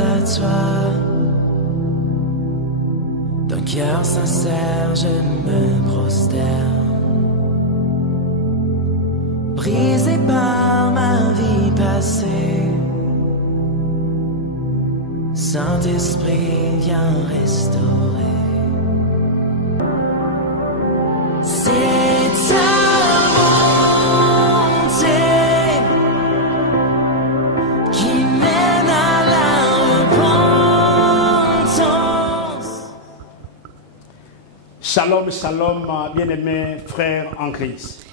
à toi. D'un cœur sincère, je me prosterne. Brisé par ma vie passée, Saint-Esprit, viens restaurer. C'est ta bonté qui mène à la repentance. Shalom, shalom, bien-aimés frères en Christ.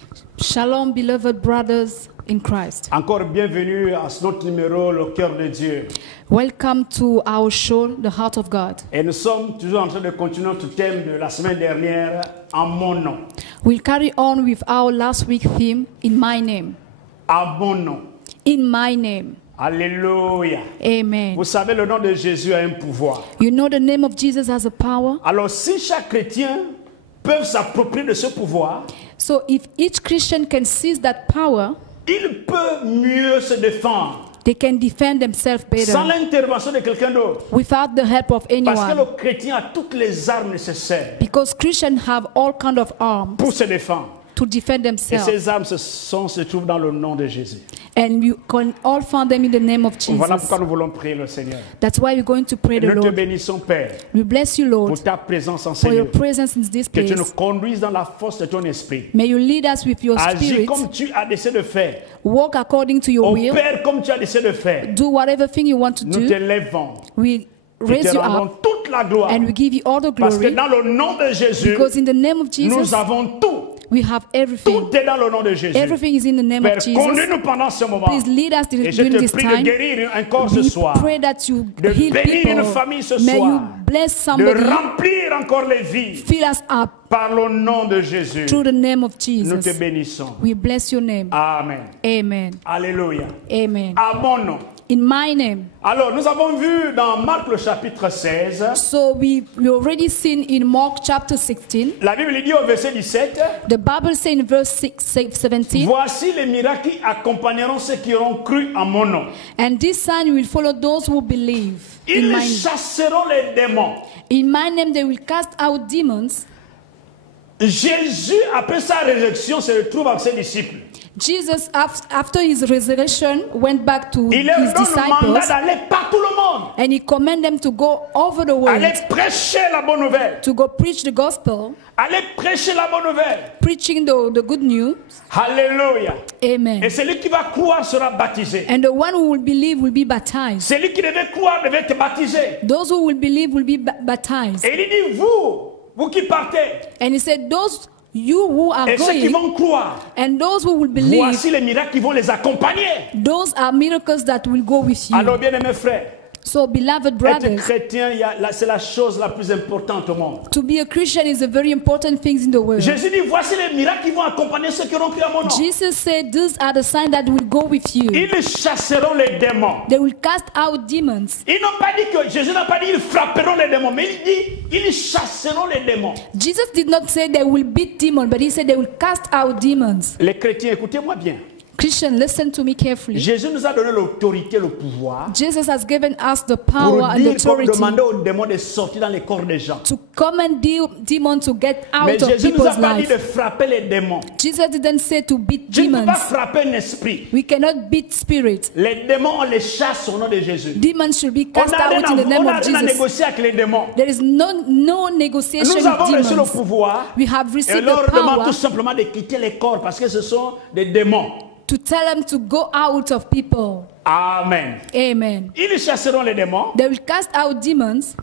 Shalom, beloved brothers in Christ. Encore bienvenue à notre numéro, le cœur de Dieu. Welcome to our show, The Heart of God. Et nous sommes toujours en train de continuer notre thème de la semaine dernière, en mon nom. We'll carry on with our last week theme, In My Name. En mon nom. In My Name. Alléluia. Amen. Vous savez, le nom de Jésus a un pouvoir. You know the name of Jesus has a power. Alors, si chaque chrétien peut s'approprier de ce pouvoir, So if each Christian can seize that power, il peut mieux se défendre they can defend themselves sans better l'intervention de quelqu'un d'autre. without the help of Parce que anyone. le chrétien a toutes les armes nécessaires Because Christians have all kind of arms pour se défendre. to defend Et themselves. ces armes se trouvent dans le nom de Jésus. And you can all find them in the name of Voilà Jesus. pourquoi nous voulons prier le Seigneur. That's why we're going to pray the Nous te Lord. bénissons, Père, We bless you, pour Lord, ta présence en ce for your lieu. presence in this Que tu place. nous conduises dans la force de ton esprit. May you lead us with your Agis spirit. comme tu as décidé de faire. Walk according to your will. Opère comme tu as décidé de faire. Do whatever thing you want to Nous do. t'élèvons. We Et raise te you rendons up toute la gloire. and we give you all the Parce que glory. dans le nom de Jésus, Because in the name of nous Jesus, avons tout. we have everything. Tout est dans le nom de Jésus. Everything is in the name Père, of Jesus. conduis-nous pendant ce moment. Please lead us Et je during te this prie de time. guérir un corps ce We soir. pray that you De heal bénir une people. famille ce May you soir. bless De somebody. remplir encore les vies. Fill us up Par le nom de Jésus. through the name of Nous te Jesus. bénissons. We bless your name. Amen. Amen. Alléluia. Amen. À mon nom. In my name. Alors, nous avons vu dans Marc le chapitre 16, So we already seen in Mark chapter 16. la Bible dit au verset 17, The Bible says in verse 17, voici les miracles qui accompagneront ceux qui auront cru en mon nom. and this sign will follow those who believe. Ils In my, chasseront les démons. in my name they will cast out demons. Jésus, après sa résurrection, se retrouve avec ses disciples. Jesus, after his resurrection, went back to Il leur his donne le mandat disciples d'aller partout le monde. and he commanded them to go over the world, Aller prêcher la bonne nouvelle. to go preach the gospel, Aller prêcher la bonne nouvelle. preaching the good news. Alléluia. Amen. Et celui qui va croire sera baptisé. And the one who will believe will be baptized. Celui qui devait croire devait être baptisé. Those who will believe will be baptized. Et il dit, vous qui partez, And he said, those you who are et ceux qui going vont croire, and those who will believe, voici les miracles qui vont les accompagner. those are miracles that will go with you. Alors, bien-aimés frères, So, beloved être brothers, chrétien, c'est la chose la plus importante au monde. to be a Christian is a very important thing in the world. Jésus dit, voici les miracles qui vont accompagner ceux qui auront cru à mon nom. Jesus said, these are the signs that will go with you. Ils chasseront les démons. They will cast out demons. Ils n'ont pas dit que Jésus n'a pas dit ils frapperont les démons, mais il dit ils chasseront les démons. Jesus did not say they will beat demons, but he said they will cast out demons. Les chrétiens, écoutez-moi bien. Christian, listen to me carefully. Jésus nous a donné l'autorité, le pouvoir Jesus has given us the pour power and dire, pour authority demander aux démons de sortir dans les corps des gens. to command demons to get Mais out of Jésus ne nous a people's pas dit de lives. frapper les démons. Jesus didn't say to beat Tu ne peux pas demons. frapper un esprit. We cannot beat spirits. Les démons, on les chasse au nom de Jésus. Demons should be On cast n'a rien out in the name à of Jesus. négocier avec les démons. There is no negotiation Nous avons with reçu le demons. pouvoir We have et received leur the demande power tout simplement de quitter les corps parce que ce sont des démons. to tell them to go out of people. Amen. Amen. Ils chasseront les démons They will cast out demons.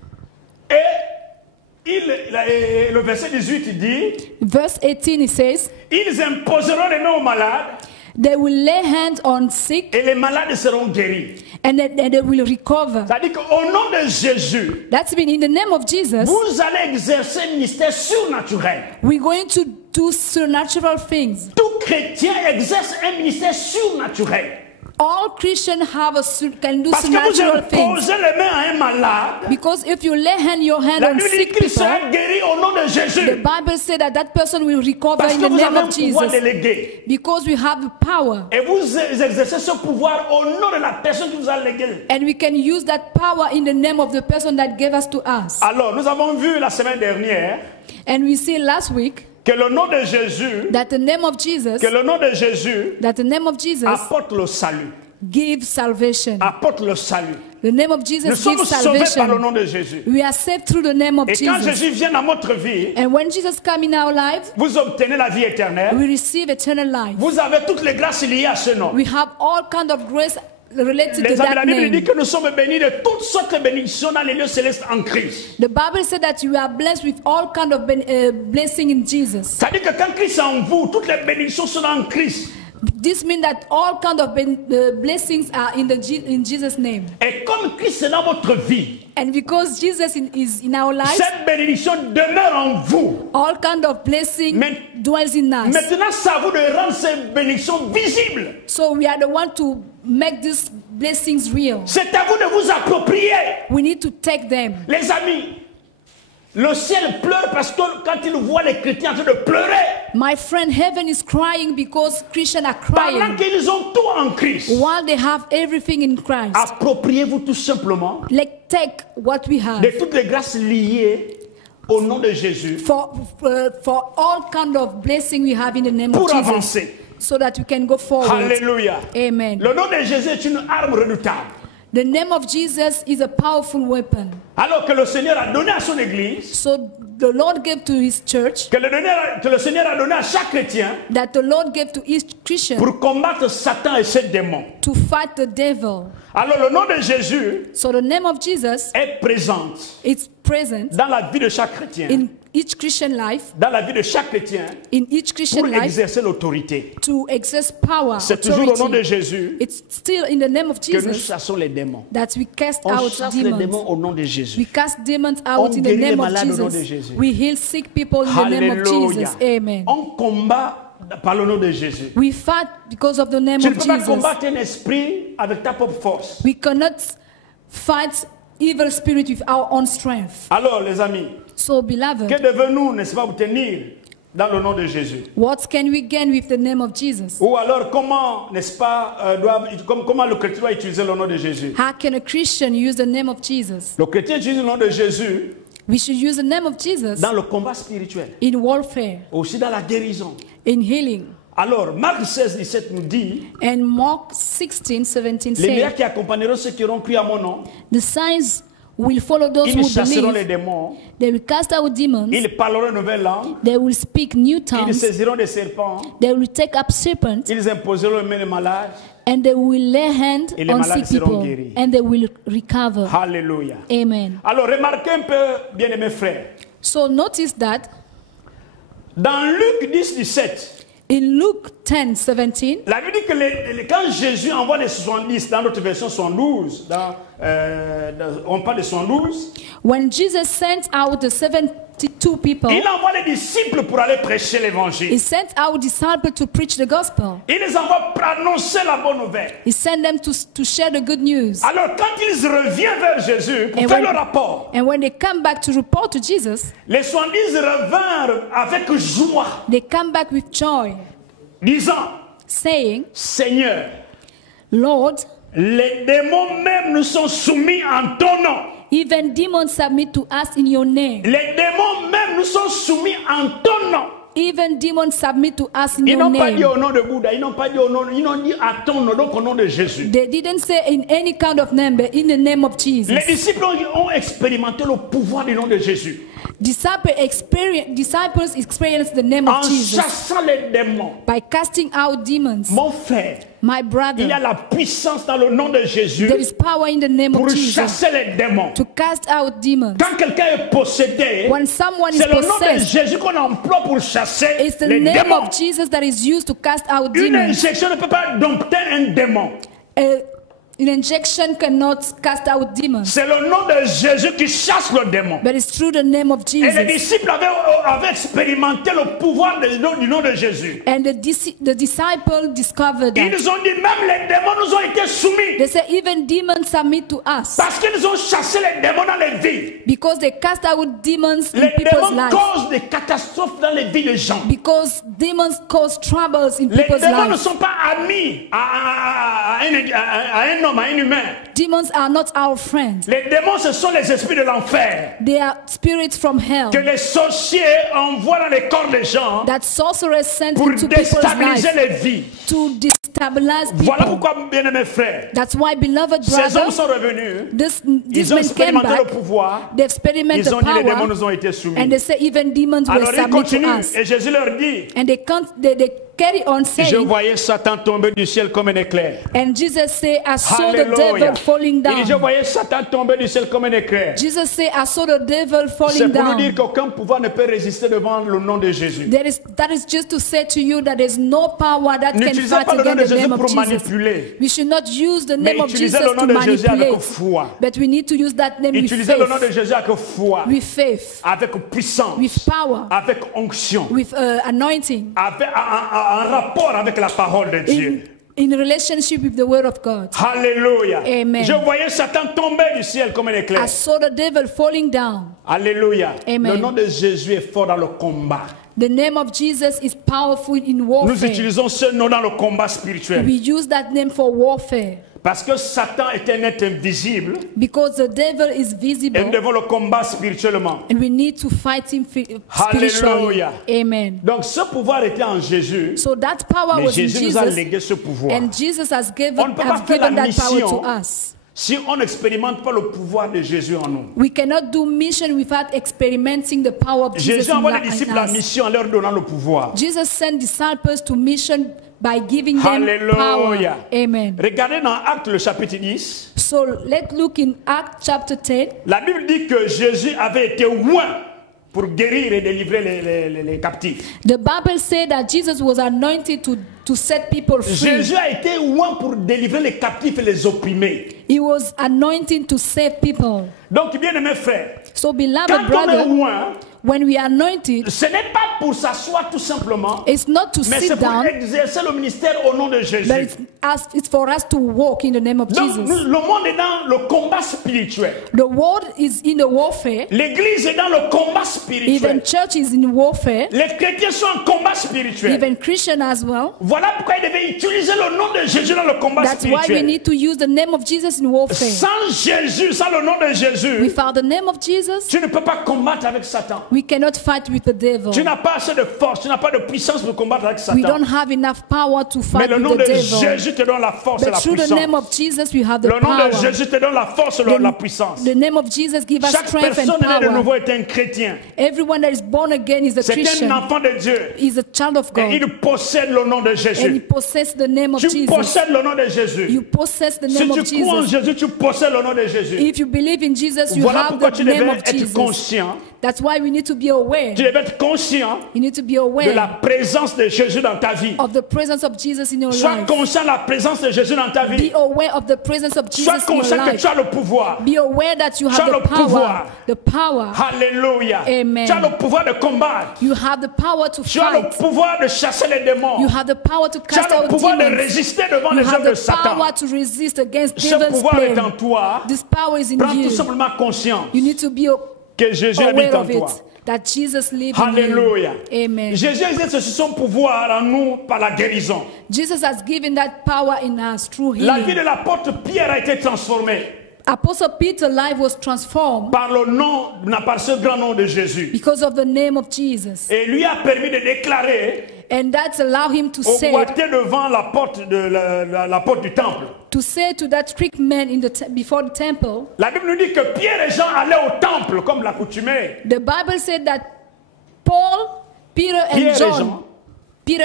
et le verset 18 dit Verse 18 it says, ils imposeront les mains aux malades they will lay hands on sick et les malades seront guéris. and they will recover. C'est-à-dire qu'au nom de Jésus, That's been in the name of Jesus. vous allez exercer un ministère surnaturel. We're going to do supernatural things. Tout chrétien exerce un ministère surnaturel. All Christians can do Parce que vous supernatural things. imposez les mains à un malade, Because if you lay your hand la on Bible dit sick qu'il people, sera guéri au nom de the Jésus. Bible said that person will recover Parce in que the vous name avez un of pouvoir Jesus. délégué. Because we have the power. Et vous exercez ce pouvoir au nom de la personne qui vous a légué. And we can use that power in the name of the person that gave us to us. Alors, nous avons vu la semaine dernière And we see last week que le nom de Jésus, that the name of Jesus, apporte le salut. gives salvation. Apporte le salut. The name of Nous Jesus sommes gives sauvés par le salvation. nom de Jésus. We are saved through the name of Et quand Jesus. Jésus vient dans votre vie, And when Jesus comes in our life, vous obtenez la vie éternelle. we receive eternal life. Vous avez toutes les grâces liées à ce nom. We have all kinds of grace related to Les amis, la that Bible dit name. que nous sommes bénis de toutes sortes de bénédictions dans les lieux célestes en Christ. The Bible said that you are blessed with all kinds of blessing in Jesus. C'est-à-dire que quand Christ est en vous, toutes les bénédictions sont en Christ. This means that all kinds of blessings are in Jesus' name. Et comme Christ est dans votre vie, And because Jesus is in our lives, cette bénédiction demeure en vous. all kinds of blessing dwells in us. Maintenant, c'est à vous de rendre ces bénédictions visibles. So we are the one to make these blessings real. C'est à vous de vous approprier. We need to take them. Les amis, le ciel pleure parce que quand il voit les chrétiens en train de pleurer, My friend, heaven is crying because Christians are pendant crying qu'ils ont tout en Christ. while they have everything in Christ. Appropriez-vous tout simplement Like take what we have de toutes les grâces liées au nom de Jésus for all kind of blessing we have in the name pour of Jesus, avancer. so that we can go forward. Alléluia. Amen. Le nom de Jésus est une arme redoutable. The name of Jesus is a powerful weapon. Alors que le Seigneur a donné à son Église, So the Lord gave to His church, que le Seigneur a donné à chaque chrétien that the Lord gave to each Christian pour combattre Satan et ses démons. to fight the devil. Alors le nom de Jésus So the name of Jesus, est présente it's present dans la vie de chaque chrétien, in each Christian life, dans la vie de chaque chrétien, in each Christian pour life, exercer l'autorité. to exerce power, C'est toujours au nom de authority. Jésus It's still in the name of que nous Jesus chassons les démons. that we cast On out chasse les demons. démons au nom de Jésus. We cast demons out On in the guérit les name of malades au nom de Jesus. Jésus. We heal sick people in the name of Alléluia. Jesus. Amen. On combat par le nom de Jésus. We fight because of the name Tu ne of peux pas Jesus. combattre un esprit avec ta propre force. We cannot fight evil spirit with our own strength. Alors les amis, So, que beloved, devons-nous, n'est-ce pas, obtenir dans le nom de Jésus? what can we gain with the name of Jesus? Ou alors comment, n'est-ce pas, comment le chrétien doit utiliser le nom de Jésus? How can a Christian use the name of Jesus? Le chrétien utilise le nom de Jésus We should use the name of Jesus dans le combat spirituel, in warfare, aussi dans la guérison. in healing. Alors, Marc 16, 17 nous dit, And Mark 16:17 les miracles says, qui accompagneront ceux qui auront cru à mon nom, the signs will follow those ils who chasseront les believe. démons, They will cast out demons. ils parleront une nouvelle langue, They will speak new ils tongues. saisiront des serpents, They will take up serpents, ils imposeront les mains des malades. and they will lay hands Et les on malades sick seront people, guéris. and they will recover. Alléluia. Amen. Alors, remarquez un peu, bien-aimés frères, So notice that dans Luc 10, 17, in Luke 10:17, la Bible dit que quand Jésus envoie les 70, dans notre version 72, on parle de 72, when Jesus sent out the 72 people, il envoie les disciples pour aller prêcher he l'évangile. sent out disciples to preach the gospel. Il les envoie pour annoncer la bonne nouvelle. He sent them to share the good news. Alors quand ils reviennent vers Jésus pour Et faire when- le rapport, And when they come back to report to Jesus, les 70 revinrent avec joie, they come back with joy, disant, saying, Seigneur, Lord, les démons même nous sont soumis en ton nom. even demons submit to us in your name. Les démons même nous sont soumis en ton nom. Even demons submit to us in Ils your n'ont pas dit name. au nom de Bouddha, ils n'ont pas dit au nom, ils n'ont dit à ton nom, donc au nom de Jésus. They didn't say in any kind of name, but in the name of Jesus. Les disciples ont expérimenté le pouvoir du nom de Jésus. Disciples experience the name En of Jesus chassant les démons. by casting out demons. Mon frère, My il y a brother, la puissance dans le nom de Jésus there is power in the name pour of Jesus chasser les démons. to cast out demons. Quand quelqu'un est possédé, When someone is c'est le nom de possessed, Jésus qu'on emploie pour chasser it's the les name démons. of Jesus that is used to cast out Une demons. injection ne peut pas dompter un démon. Uh, An injection cannot cast out demons. C'est le nom de Jésus qui chasse le démon. But it's through the name of Et les Jesus. disciples avaient expérimenté le pouvoir du nom de Jésus. And the disciple discovered that. Ils ont dit même les démons nous ont été soumis. They say even demons submit to us. Parce qu'ils ont chassé les démons dans les vies. Because they cast out demons in Les people's démons lives. causent des catastrophes dans les vies des gens. Because demons cause troubles in Les people's démons ne lives. sont pas amis à un homme, à un humain. Demons are not our friends. Les démons, ce sont les esprits de l'enfer They are spirits from hell que les sorciers envoient dans les corps des gens that sorcerers sent pour into people's déstabiliser lives les vies. to destabilize Voilà people. pourquoi, bien-aimés frères, That's why, beloved ces hommes brother, sont revenus, these ils ont men came expérimenté le back, pouvoir, they've experimented ils ont the dit les démons power, nous ont été soumis. and they say even demons will Alors ils submit to continuent us. et Jésus leur dit, And they carry on je saying, voyais Satan tomber du ciel comme un éclair. and Jesus say, I saw the Alléluia. devil falling Il dit, je down. voyais Satan tomber du ciel comme un éclair. Jesus say, I saw the devil C'est falling pour nous dire down. qu'aucun pouvoir ne peut résister devant le nom de Jésus. That is just to say to you that there's no power that can N'utilisez fight pas le nom de against the Jésus name pour of Jesus. manipuler. We should not use the Mais name of utilisez Jesus le nom to de Jésus avec manipulate. foi. But we need to use that name with Utilisez le nom de faith. Jésus avec foi, With faith. avec puissance, With power. avec onction, With anointing. avec un rapport avec la parole de Dieu. In relationship with the word of God. Alléluia. Amen. Je voyais Satan tomber du ciel comme un éclair. I saw the devil falling down. Alléluia. Amen. Le nom de Jésus est fort dans le combat. The name of Jesus is powerful in Nous warfare. utilisons ce nom dans le combat spirituel. We use that name for warfare. Parce que Satan est un être invisible Because the devil is et nous visible devons le combattre spirituellement. and we need to fight him spiritually. Alléluia. Amen. Donc ce pouvoir était en Jésus, So that power mais was in Jésus nous a Jesus, légué ce pouvoir. and Jesus has On ne peut pas faire la given that power mission to us. si on n'expérimente pas le pouvoir de Jésus en nous. We cannot do mission without experimenting the power of Jesus Jésus in envoie les disciples en us. mission en leur donnant le pouvoir. Jesus sent disciples to mission by giving them power. Alléluia. Amen. Regardez dans Actes le chapitre 10. So let's look in Acts chapter 10. La Bible dit que Jésus avait été oint pour guérir et délivrer les captifs. The Bible said that Jesus was anointed to set people free. Jésus a été oint pour délivrer les captifs et les opprimés. He was anointed to save people. Donc, bien aimés frères, So beloved quand on est brother, oint, when we are anointed, ce n'est pas pour s'asseoir tout simplement, it's not to mais c'est sit pour down, exercer le ministère au nom de Jésus. but it's for us to walk in the name of Donc, Jesus. le monde est dans le combat spirituel. The world is in the warfare. L'église est dans le combat spirituel. Even church is in warfare. Les chrétiens sont en combat spirituel. Even Christian as well. Voilà pourquoi ils devaient utiliser le nom de Jésus dans le combat That's why we spirituel. need to use the name of Jesus in warfare. Sans Jésus, sans le nom de Jésus, Without the name of Jesus, tu ne peux pas combattre avec Satan. we cannot fight with the devil. Tu n'as pas assez de force, tu n'as pas de puissance pour combattre avec We Satan. don't have enough power to Mais fight le nom with de the devil. Jésus te donne la force et But la through the name puissance. of Jesus, we have the Le nom de power. Jésus te donne la force et la puissance. The name of Jesus gives us Chaque strength personne and née de nouveau power. est un chrétien. Everyone that is born again is a C'est un Christian. enfant de Dieu. Is a child of Et God. il possède le nom de And he Jésus. possesses the name of Tu Jesus. possèdes le nom de Jésus. You possess the Si name of tu crois en Jesus. Jésus, tu possèdes le nom de Jésus. If you believe in Jesus, you Voilà have pourquoi the tu name devais of être Jesus. conscient. That's why we need to be aware. Tu devais être conscient You need to be de la aware présence de Jésus dans ta vie. of the presence of Jesus in your Sois life. conscient de la présence de Jésus dans ta Be vie. aware of the presence of Sois Jesus in your conscient que life. tu as le pouvoir. Be aware that you Tu have as le the power. pouvoir. The power. Alléluia. Amen. Tu as le pouvoir de combattre. You have the power to Tu as le fight. pouvoir de chasser les démons. You have the power to Tu as cast le out pouvoir de demons. résister devant You les have œuvres de the Satan. power to resist against Ce devil's pouvoir est en plan. toi. This power is in Prends tout you. simplement conscience You need to be que Jésus habite aware en of toi. it. That Jesus lives in Alléluia. you. Amen. Jésus exerce son pouvoir en nous par la guérison. Jesus has given that power in us through La vie healing. de l'apôtre Pierre a été transformée Apostle Peter's life was transformed par ce grand nom de Jésus. because of the name of Jesus. Et lui a permis de déclarer And that allowed him to au say, boité devant la porte du temple. to that Greek man in before the temple. La Bible nous dit que Pierre et Jean allaient au temple comme l'accoutumée. The Bible said that Paul, Peter, and Pierre et John, Jean. Peter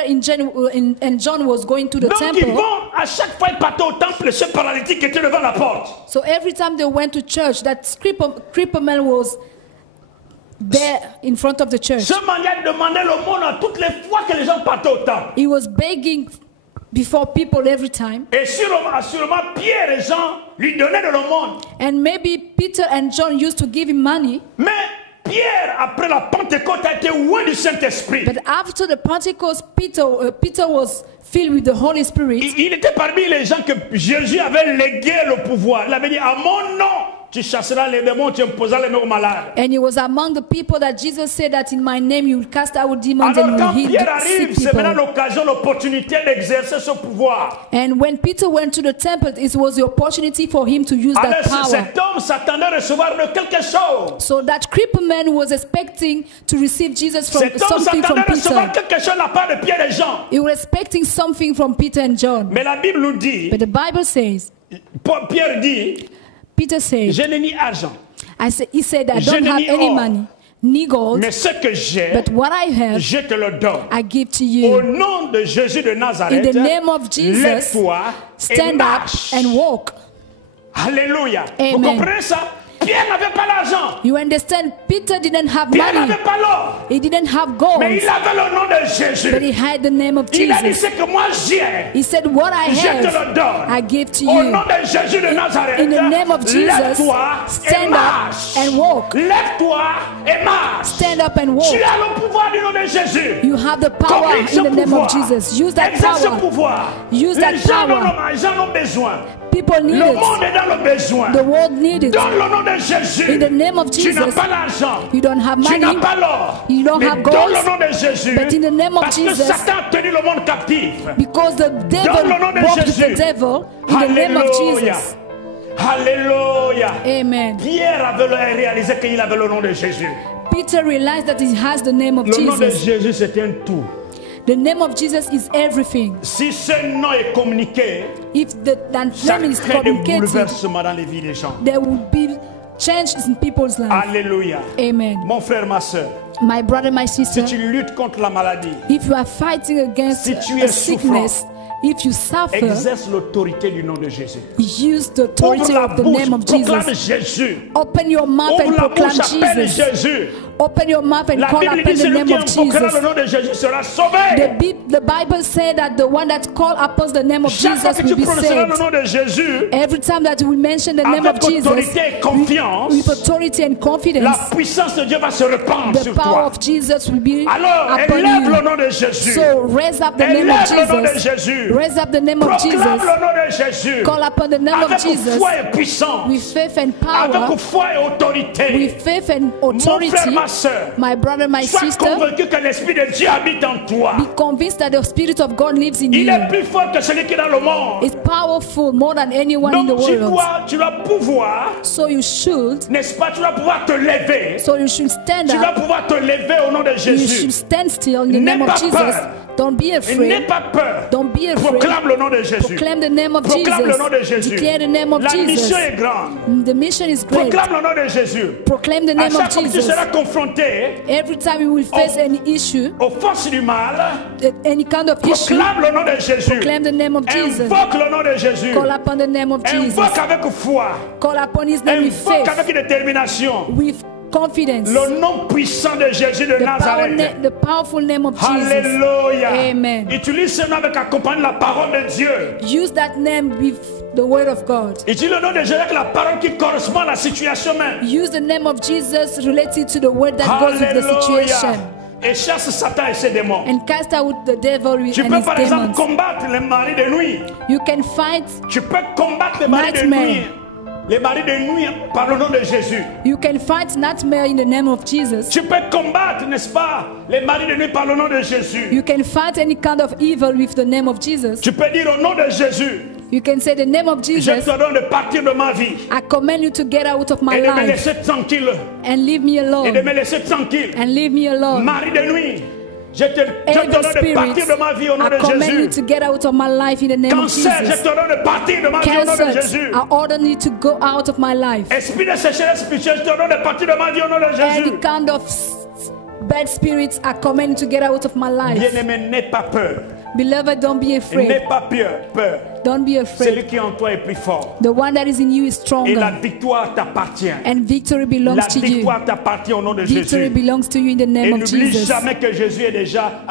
and John was going to the Donc ils temple. vont, à chaque fois ils partaient au temple, ce paralytique était devant la porte. So every time they went to church, that cripple man was there in front of the church. Ce maniaque demandait l'aumône à toutes les fois que les gens partaient au temple. He was begging before people every time. Et sûrement Pierre et Jean lui donnaient de l'aumône. And maybe Peter and John used to give him money. Mais Pierre, après la Pentecôte, a été loin du Saint-Esprit. But after the Pentecost, Peter was filled with the Holy Spirit. Il était parmi les gens que Jésus avait légué le pouvoir. Il avait dit, à mon nom, tu chasseras les démons, tu imposeras les mains aux malades. And he was among the people that Jesus said that in my name you will cast out demons Alors and quand you will Pierre heal sick arrive, c'est maintenant people. l'occasion, l'opportunité d'exercer ce pouvoir. And when Peter went to the temple, it was the opportunity for him to use Alors that power. cet homme s'attendait à recevoir de quelque chose. So that crippled man was expecting to receive Jesus from Cet homme something from s'attendait à recevoir Peter. quelque chose de la part de Pierre et Jean. He was expecting something from Peter and John. Mais la Bible nous dit, But the Bible says, Pierre dit, Peter said, je n'ai ni argent, he said, I Je don't n'ai have ni any or. money, ni gold, mais ce que j'ai, but what I have, je te le donne. I give to Au you. nom de Jésus de In Nazareth, the name of Jesus, lève-toi et stand up marche. and walk. Alléluia. Vous Amen. comprenez ça? Pierre n'avait pas l'argent. You understand? Peter didn't have Pierre money. n'avait pas l'or. He didn't have gold, Mais il avait le nom de Jésus. but he had the name of Il a dit Jesus. ce que moi j'ai. He said, what I Je te have, le donne. I give to Au you. nom de Jésus de Nazareth, In the name of Jesus, lève-toi et stand marche. up and walk. Lève-toi et marche. Stand up and walk. Tu as le pouvoir du nom de Jésus. You have the power Communique ce in the name pouvoir. of Jesus. Use that Exerce ce power. pouvoir. Use Les that gens power. les gens ont besoin. People need Le it. monde est dans le besoin. The world needs it. Donne le nom de Jésus. In the name of Tu n'as Jesus, pas l'argent. you don't have Tu n'as money. pas l'or. You don't Mais have donne gold. le nom de Jésus. But in the name of Parce que Jesus, Satan a tenu le monde captif. because the devil Dans le nom de walked with Jésus. the devil, in the name of Alléluia. Jesus. Alléluia. Amen. Pierre avait réalisé qu'il avait le nom de Jésus. Peter realized that he has the name of Le nom de Jesus. Jésus, c'est un tout. The name of Jesus is everything. Si ce nom est communiqué, If that ça name is crée des communicated, bouleversements dans les vies des gens. there will be change in people's lives. Alléluia. Amen. Mon frère, ma soeur, My brother, my si sister, tu luttes contre la maladie, if you are fighting against Si tu a es sickness, if you suffer, exerce l'autorité du nom de Jésus. use the Ouvre authority la of the bouche, name of proclame Jesus. Jésus. Open your mouth Ouvre and la proclaim bouche, appelle Jesus. Jésus. Open your mouth and La call Bible upon dit the celui name qui of invoquera Jesus. le nom de Jésus sera sauvé. The Bible said that the one that call upon the name of Chaque fois Jesus que tu will be prononceras le saved. nom de Jésus, Every time that we mention the name of avec Jesus, autorité et confiance, with authority and la confidence, puissance de Dieu va se répandre the sur power toi. of Jesus will be Alors, upon élève le you. nom de Jésus. So raise up the name of Élève le nom de Jesus. Jésus. Raise up the name of Proclame Jesus. le nom de Jésus. Call upon the name of Avec Jesus foi et puissance. with faith and power, Avec foi et autorité. with faith and Mon frère, authority. ma soeur, My brother, my sois sister, convaincu que l'Esprit de Dieu habite en toi. be convinced that the Spirit of God lives in Il you. est plus fort que celui qui est dans le monde. It's powerful more than anyone in the Donc tu world. dois pouvoir, So you should, n'est-ce pas, tu dois pouvoir te lever. so you should stand Tu dois up. pouvoir te lever au nom de You should Jésus. stand still in the N'aie name of pas Jesus. peur. Don't be N'aie afraid. pas peur. Don't be afraid. Proclame le nom de Jésus. Proclaim the name of Proclame le nom de Jesus. Jésus. Declare the name of La Jesus. mission est grande. The mission is great. Proclame le nom de Jésus. Proclaim the À name of chaque fois que tu Jesus. seras confronté Every time you will face any issue, aux forces du mal, any kind of issue, proclame le nom de Jésus. proclaim the name of Jesus. Invoque le nom de Jésus. Call upon the name of Jesus. Invoque avec foi. Call upon His name with Invoque faith, avec détermination. with confidence. Le nom puissant de Jésus de Nazareth. The powerful name of Jesus. Alléluia. Amen. Utilise ce nom avec accompagnement de la parole de Dieu. Use that name with the word of God. Utilise le nom de Jésus avec la parole qui correspond à la situation même. Use the name of Jesus related to the word that goes with the situation. Et chasse Satan et ses démons. And cast out the devil Tu and peux his par exemple demons. combattre les maris de nuit. You can fight. Tu peux combattre les maris de Nightmare. nuit. Les maris de nuit par le nom de Jésus. You can fight nightmare in the name of Jesus. Tu peux combattre, n'est-ce pas, les maris de nuit par le nom de Jésus. You can fight any kind of evil with the name of Jesus. Tu peux dire au nom de Jésus, You can say the name of je Jesus. te donne de partir de ma vie I command you to get out of my et de me life laisser tranquille. and leave me Et de alone. me laisser tranquille. And leave me alone. Mari de nuit, je te Evil donne de partir spirits, de ma vie au nom I de command you Jésus. to get out of my life in the name of Cancer, je Jesus. te donne de partir de ma vie au nom de Cancer, Jésus. I order you to go out of my life. Esprit de sécheresse spirituelle, je te donne de partir de ma vie au nom de Jésus. Any kind of bad spirits, I command you to get out of my life. Bien-aimé, n'aie pas peur. Beloved, don't be N'aie afraid. pas peur. Don't be afraid. Celui qui est en toi est plus fort. The one that is in you is Et la stronger. victoire t'appartient. And victory belongs La to you. victoire t'appartient au nom de Victory Jésus. belongs to you in the Et name of n'oublie Jesus. jamais que Jésus a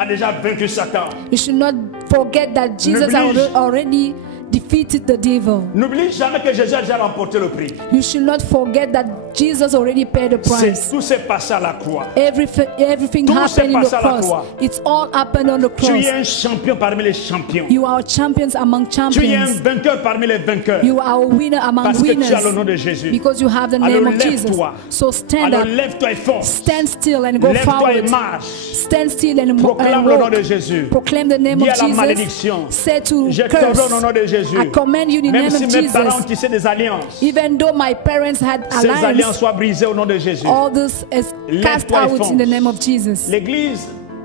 déjà vaincu Satan. You should not forget that Jesus already defeated the devil. N'oublie jamais que Jésus a déjà remporté le prix. You should not forget that Jesus already paid the price. Tout s'est passé à la croix. Everything Tout happened in the s'est passé à la cross. croix. It's all happened on the Tu es cross. un champion parmi les champions. You are champions among Tu es un champions. vainqueur parmi les vainqueurs. You are a winner among Parce que tu as le nom winners de Jésus. because you have the Alors name of Jesus. lève-toi. So stand Alors up, lève-toi et fonce. stand still and go Lève-toi et forward. marche. Stand still and Proclame le nom walk. de Jésus. Proclaim the name Dis of à la Jesus. malédiction. Say to Je curse. t'ordonne au nom de Jésus. I command you in the Même name si of mes parents ont Jesus. tissé des alliances, Even though my parents had ces alliances alliance, soient brisées au nom de Jésus. all this is cast Lève-toi et out in the fonce. name of Jesus.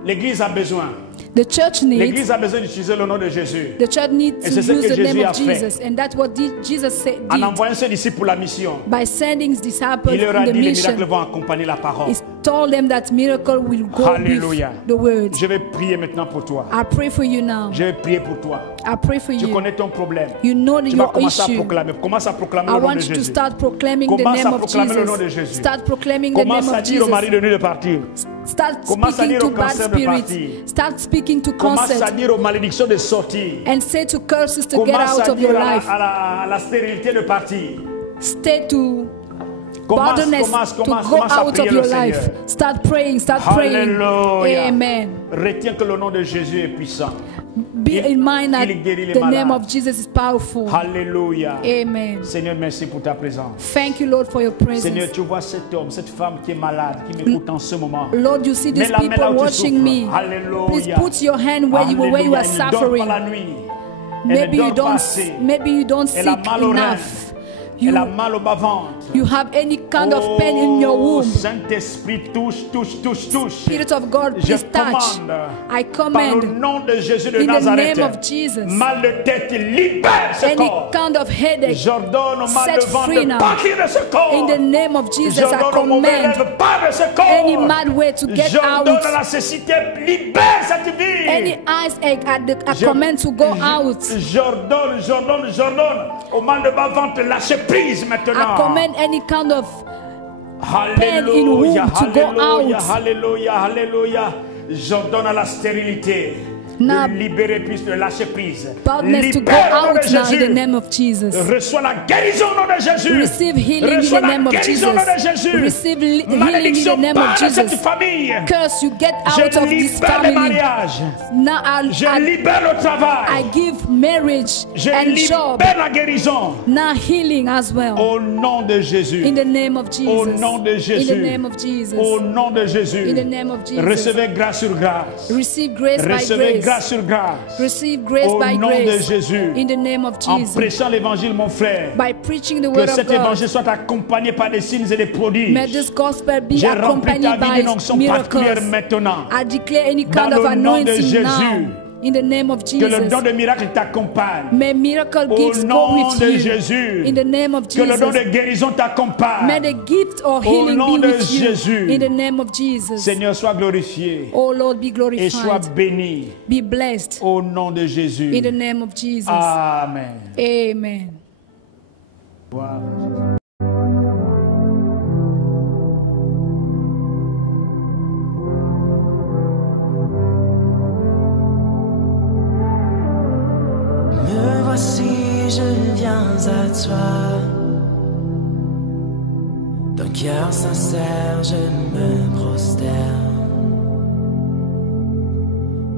L'église a besoin. The church needs. L'église a besoin d'utiliser le nom de Jésus. The church needs Et to c'est ce use que the name Jésus a of fait. Jesus, and that's what Jesus said, En did. envoyant ses disciples pour la mission, By sending his disciples il leur a in the dit les miracles mission. vont accompagner la parole. He told them that miracle will go Alléluia. with the word. Je vais prier maintenant pour toi. I pray for you now. Je vais prier pour toi. I pray for Tu you. connais ton problème. You know Tu vas your commencer à issue. proclamer. Commence à proclamer I le nom de want you to Jésus. start proclaiming the Commence name à of proclamer le nom de Jesus. Jésus. Start proclaiming the name Commence à of dire au mari Jesus. de nuit de partir. Start Commence à speaking dire au to bad cancer de spirits. partir. Start speaking to Commence à cancer. dire aux malédictions de sortir. And say to curses to get Commence out à of your dire à life. la stérilité de partir. Stay to Commence to go à out prier of le your Seigneur. life. Start praying. Start praying. Alléluia. Amen. Retiens que le nom de Jésus est puissant. Be in mind that il guérit les the name malades. of Jesus is powerful. Alléluia. Amen. Seigneur, merci pour ta présence. Thank you, Lord, for your Seigneur, presence. tu vois cet homme, cette femme qui est malade, qui m'écoute en ce moment. Lord, you see these Mets la main là people où tu watching souffres. me. Alléluia. Please put your hand where you are Alléluia. Elle ne dort suffering. pas la nuit. Elle Maybe ne you dort pas don't. assez. Maybe you don't Elle a seek mal aux reins. enough. Elle a mal au bas-ventre. You have any kind of pain in your womb. Saint-Esprit, touche. Spirit of God, Je please touch. commande, I par le command nom de Jésus de in the Nazareth, name of Jesus. mal de tête, libère ce Any corps. kind of headache. J'ordonne au mal set de ventre free de now. partir de ce corps. In the name of Jesus, I J'ordonne au mauvais command rêve, pars de ce corps. any mad way to get J'ordonne out. à la cécité, libère cette vie. Any eyes ache, I command to go out. J'ordonne au mal de bas ventre, lâchez prise I maintenant. command any kind of pain in womb Alléluia, to go alléluia, out. alléluia, alléluia. J'ordonne à la stérilité Now, de libérer prise, de lâcher prise. boldness to go Libère au nom out de now in the Jésus. name of Jesus. Reçois la guérison au nom de Jésus. Receive healing in Reçois the la name of guérison au nom de Jesus. Jésus. Receive healing in Malédiction the name part of de cette Jesus. famille. Curse, you get Je out of this libère les family. mariages. Now Je I libère le travail. give marriage Je and job. libère la guérison. Now healing as well. Au nom de Jésus. In the name of Jesus. Au nom de Jésus. In the name of Jesus. Au nom de Jésus. In the name of Jesus. Recevez grâce sur grâce. Receive grace by Recevez grace. grâce sur grâce. Receive grace Au by nom de grace. Jésus. In the name of En Jesus. prêchant l'évangile, mon frère. By preaching the Que word of cet God. évangile soit accompagné par des signes et des May prodiges. this gospel be J'ai rempli ta accompanied vie by d'une onction particulière miracles. maintenant. I declare any Dans kind of le nom de anointing Jésus. now. In the name of Que le Jesus. don de miracle t'accompagne. May miracle Au gifts go nom with de you. Jésus. In the name of Que le don Jesus. de guérison May t'accompagne. the gift of Au healing nom be de with you. Jésus. In the name of Jesus. Seigneur, sois glorifié Oh Lord, be et sois glorified. béni. Be blessed. Au nom de Jésus. In the name of Jesus. Amen. Amen. Gloire. Me voici, je viens à toi. D'un cœur sincère, je me prosterne.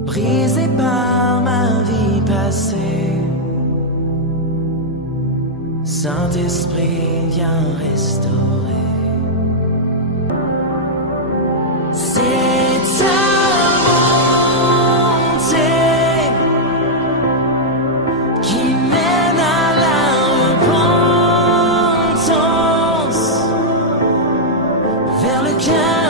Brisé par ma vie passée, Saint-Esprit, viens restaurer. C'est ta bonté qui mène à la repentance, vers le cœur.